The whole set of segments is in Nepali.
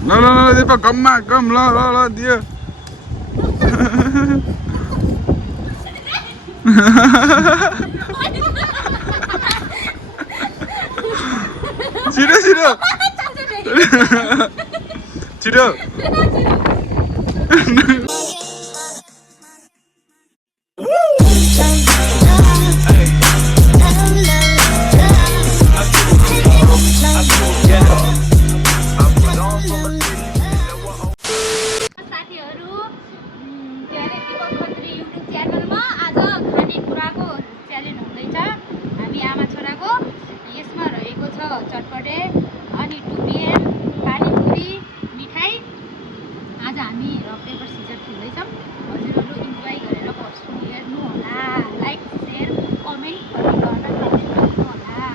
ल ल ल दिपक गममा गम ल ल ल दियो छिटो छिटो छिटो चटपटे अनि टुपिएन पानीपुरी मिठाई आज हामी रक पेपर सिजर खेल्दैछौँ हजुरहरू इन्जोय गरेर बस्नु हेर्नु होला लाइक सेयर कमेन्ट गर्न नबिर्सनु होला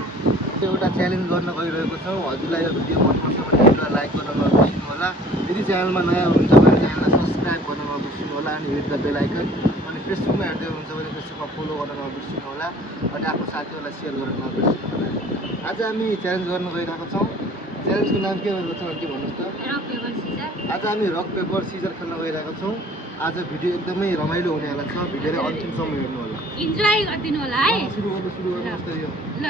एउटा च्यालेन्ज गर्न गइरहेको छौँ हजुरलाई यो भिडियो मनपर्छ भने यसलाई लाइक गर्न नबिर्सनु होला यदि च्यानलमा नयाँ हुनुहुन्छ भने च्यानललाई सब्सक्राइब गर्न नबिर्सनु होला अनि हिट द बेल आइकन अनि फेसबुकमा हेर्दै हुनुहुन्छ भने फेसबुकमा फलो गर्न नबिर्सनु होला अनि आफ्नो साथीहरूलाई सेयर गर्न नबिर्सनु होला आज हामी च्यालेन्ज गर्न गइरहेको छौँ च्यालेन्जको नाम के भएको छ के भन्नुहोस् त रक पेपर सिजर आज हामी रक पेपर सिजर खेल्न गइरहेको छौँ आज भिडियो एकदमै रमाइलो हुनेवाला छ भिडियोलाई अन्तिमसम्म हेर्नु होला इन्जोय गरिदिनु होला है सुरु गर्नुहोस् त यो ल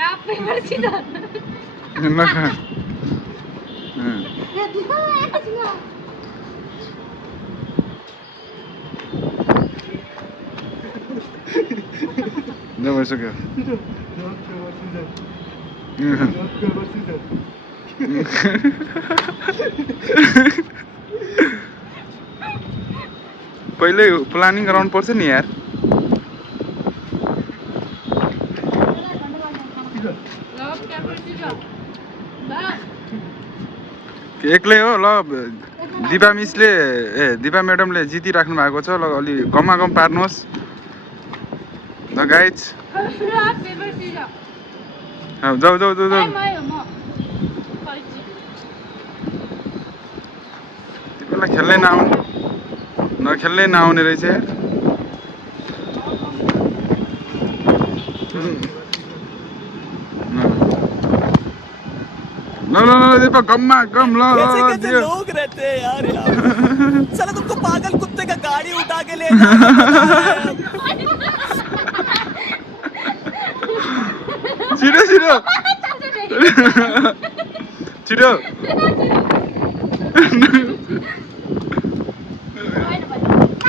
रक पेपर सिजर भइसक्यो पहिल्यै प्लानिङ गराउनु पर्छ नि यार एक्लै हो ल दिपा मिसले दिपा म्याडमले जितिराख्नु भएको छ ल अलि गमागम पार्नुहोस् ल गाइज जाऊ जाऊ जाऊ जाऊ तिमीलाई खेल्नै नखेल्नै नआउने रहेछ यार ल ल ल दीपक गममा गम ल ल दियो लोग रहते हैं यार साला तुमको पागल कुत्ते का गाड़ी उठा के ले छिटो छिटो छिटो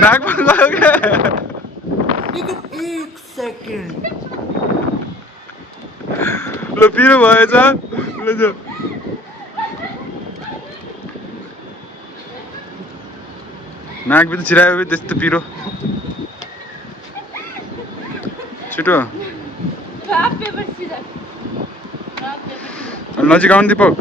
नाकमा गयो क्या एक सेकंड ल पिरो भएछ ल जाऊ नाकभित्र छिरायो त्यस्तो पिरो छिटो नजिक आउनु दिपक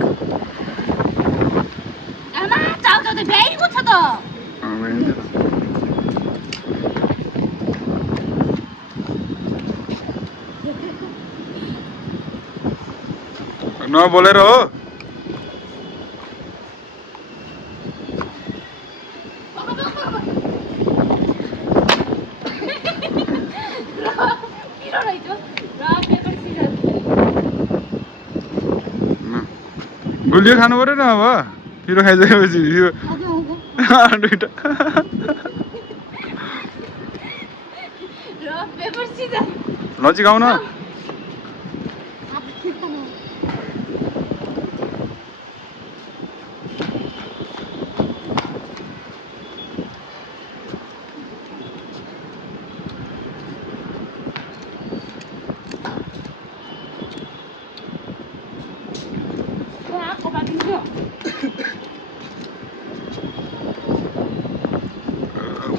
नबोलेर हो गुलियो खानु पर्यो न अब पिरो खाइसकेपछि दुइटा नजिक आउन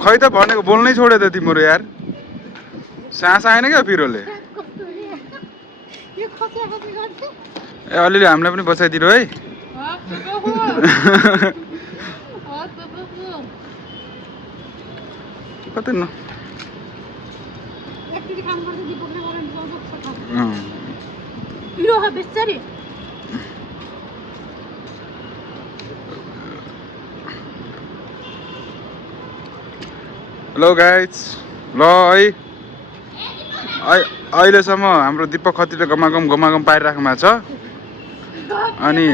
खै त भनेको बोल्नै छोड्यो त तिम्रो यार सास आएन क्या पिरोले ए अलिअलि हामीलाई पनि बचाइदिनु है कतै न हेलो गाइज ल है अहिलेसम्म हाम्रो दीपक खत्रीले गमागम पारिराख्नु भएको छ अनि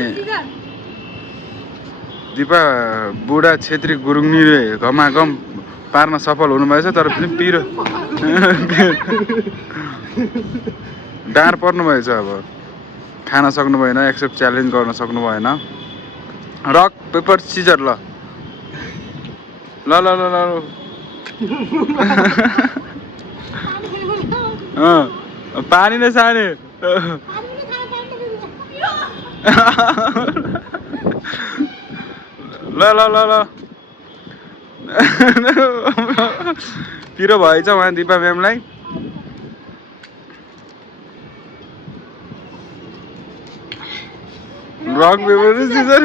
दिपा बुढा छेत्री गुरुङनीले घमाघम पार्न सफल हुनुभएछ तर पनि पिरो डाँड पर्नु भएछ अब खान सक्नु भएन एक्सेप्ट च्यालेन्ज गर्न सक्नु भएन रक पेपर सिजर ल ल ल ल ल पानी नै साने ल ल ल ल पिरो भएछ उहाँ दिपा म्यामलाई रक पेपर सिजर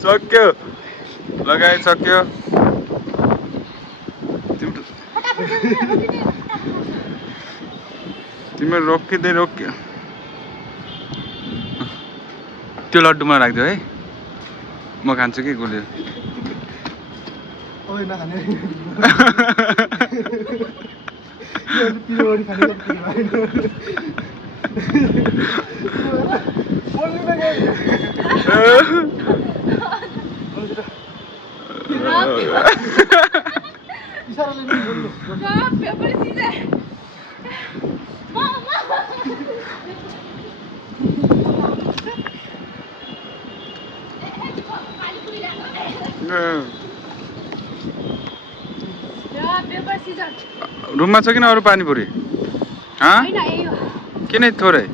सक्यो लगाइसक्यो तिम्रो रोकिँदै रोक्यो त्यो लड्डुमा राखिदियो है म खान्छु कि गुलियो ओइ नखाने पिरोडी खाने रुममा छ किन अरू पानीपुरी किन थोरै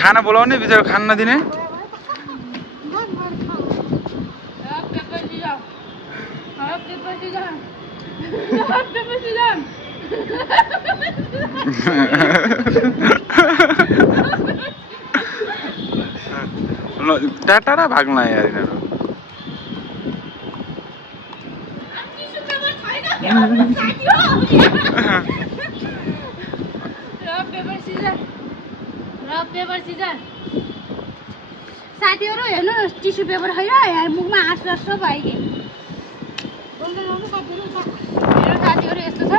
खाना बोलाउने बिचरा खान नदिने टाढा भाग्ला यार यिनीहरू साथीहरू हेर्नु टिस्यु पेपर खै यहाँ मुखमा आँसु आँसु भयो कि मेरो साथीहरू यस्तो छ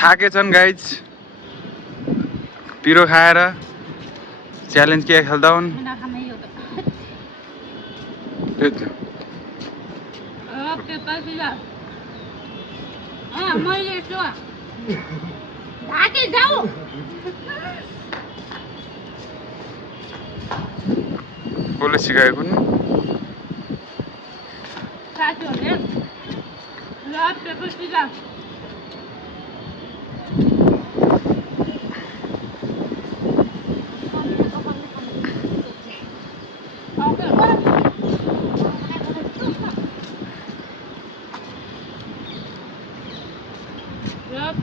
थाकेछन् गाइज पिरो खाएर च्यालेन्ज के खेल्दा हुन् मैले यसो ढाके जाऊ कसले सिकाएको नि साथीहरूले ल पेपर सिजर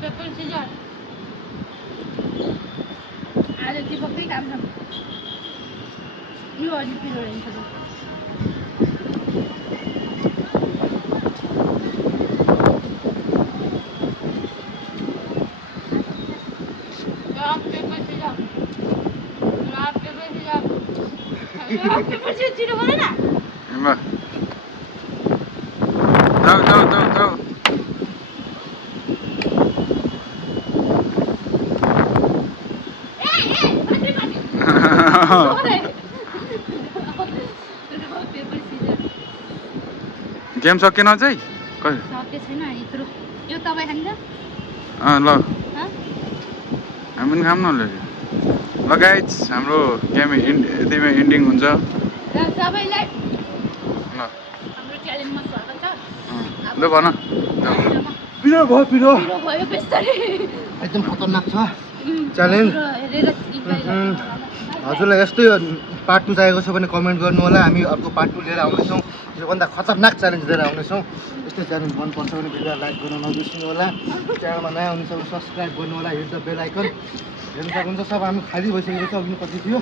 पेपर सिजर आज दिपकै काम छ यो अलि पिरो रहेछ पेपर सिजर छिटो गर न जाऊ जाऊ जाऊ जाऊ गेम सकिएन अझै सके छैन यत्रो यो तपाईँ खान्छ ल हामी पनि खाऊँ न ल गाइज हाम्रो गेम यतिमै इन्डिङ हुन्छ र सबैलाई ल हाम्रो च्यालेन्जमा स्वागत छ ल भन पिरो भयो पिरो पिरो भयो बेस्तरी एकदम खतरनाक छ च्यालेन्ज हेरेर हजुरलाई यस्तै पार्ट 2 चाहिएको छ भने कमेन्ट गर्नु होला हामी अर्को पार्ट 2 लिएर आउनेछौँ योभन्दा खतरनाक च्यालेन्ज लिएर आउनेछौँ यस्तै च्यालेन्ज मनपर्छ भने भिडियोलाई लाइक गर्न नबिर्सिनु होला च्यानलमा नयाँ हुनुहुन्छ भने सब्सक्राइब गर्नु होला हिट द बेल आइकन हेर्न सक्नुहुन्छ सब हामी खाली भइसकेको छ अघि कति थियो